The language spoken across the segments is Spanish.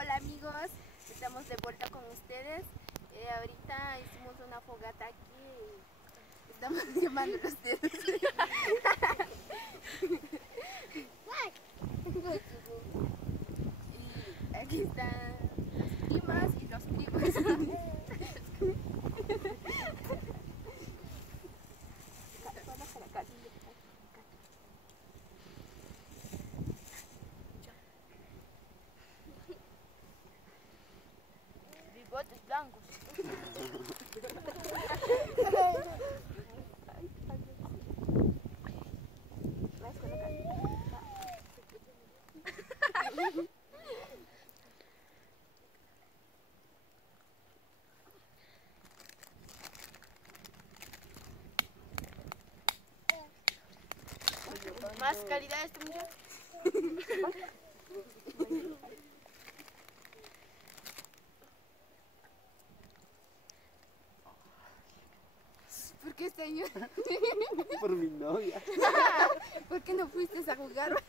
Hola amigos, estamos de vuelta con ustedes. Ahorita hicimos una fogata aquí y estamos llamando a ustedes. Y aquí están las primas y los primos. Bigotes blancos. Más calidad este muchacho. ¿Por qué está llorando? Por mi novia. ¿Por qué no fuiste a jugar?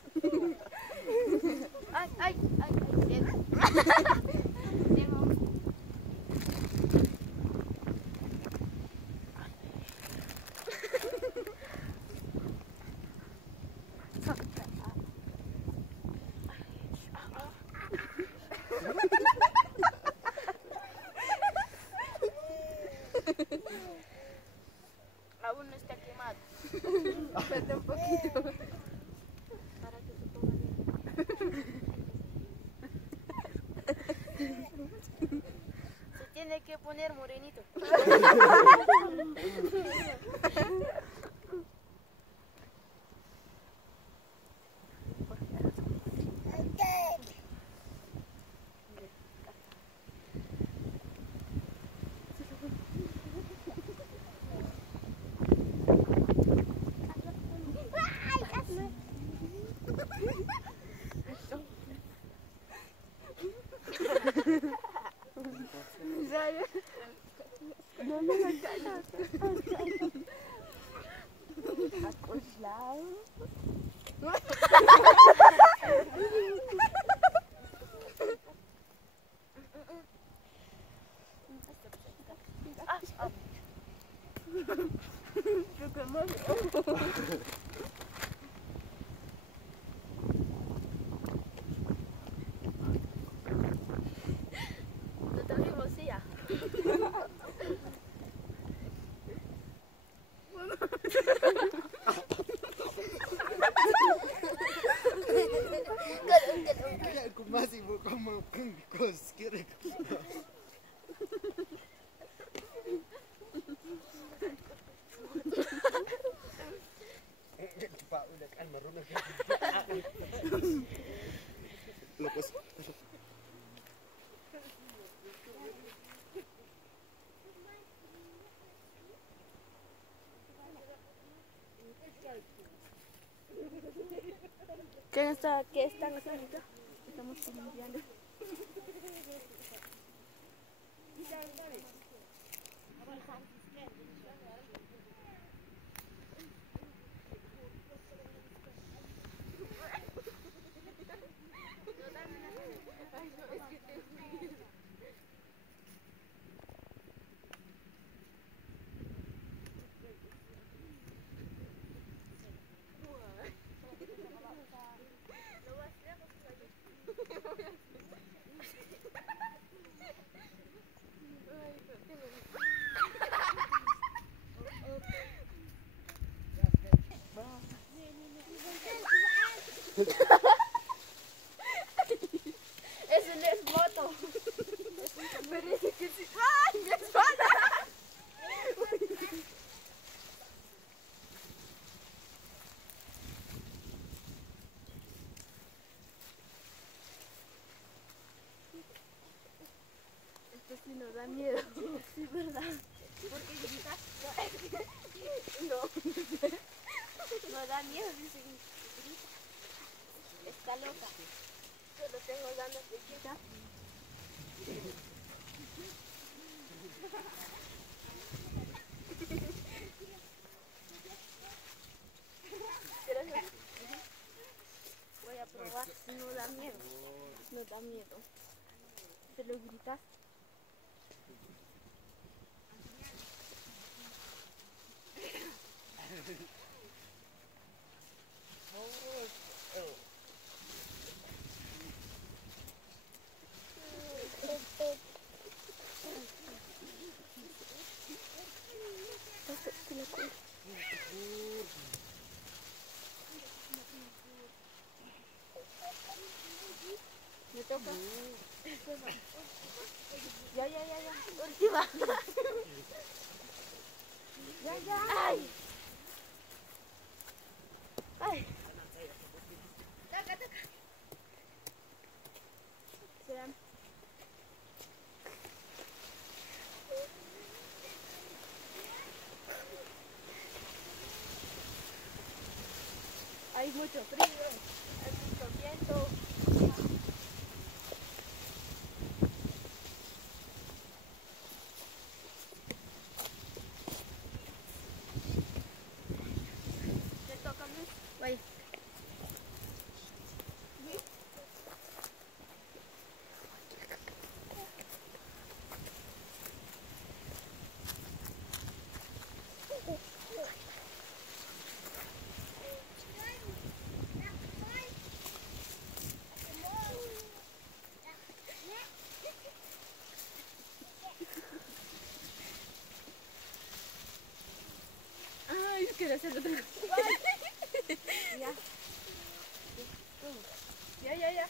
Ay, ay, ay, Diego. Aún no está quemado. Falta un poquito. Para que se ponga bien. Se tiene que poner morenito. No trajimos silla. Máximo como con quiere. Una calma, Runa. ¿Qué están haciendo? Estamos limpiando. Eso no es moto. Parece que sí. ¡Ay, mi espalda! Esto sí nos da miedo. Sí, ¿verdad? ¿Por qué gritas? No. No da miedo, dice. Está loca. Solo tengo ganas de quitar. Voy a probar si no da miedo. No da miedo. te lo gritas. Me toca. Ya. Última. Ya. Ay. Toca. Serán. Hay mucho frío, hay mucho viento. ¿Te toca, Luis? Vaya. Ay, quiero hacerlo otra vez. Ya. Ya.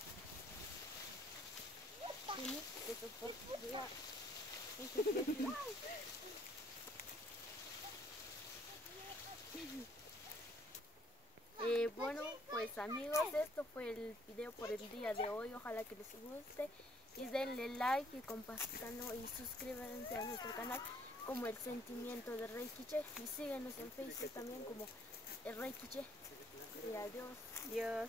Bueno, pues amigos, esto fue el video por el día de hoy. Ojalá que les guste y denle like y compártanlo y suscríbanse a nuestro canal como El Sentimiento de Rey Quiche y síguenos en Facebook también como El Rey Quiche. Y adiós.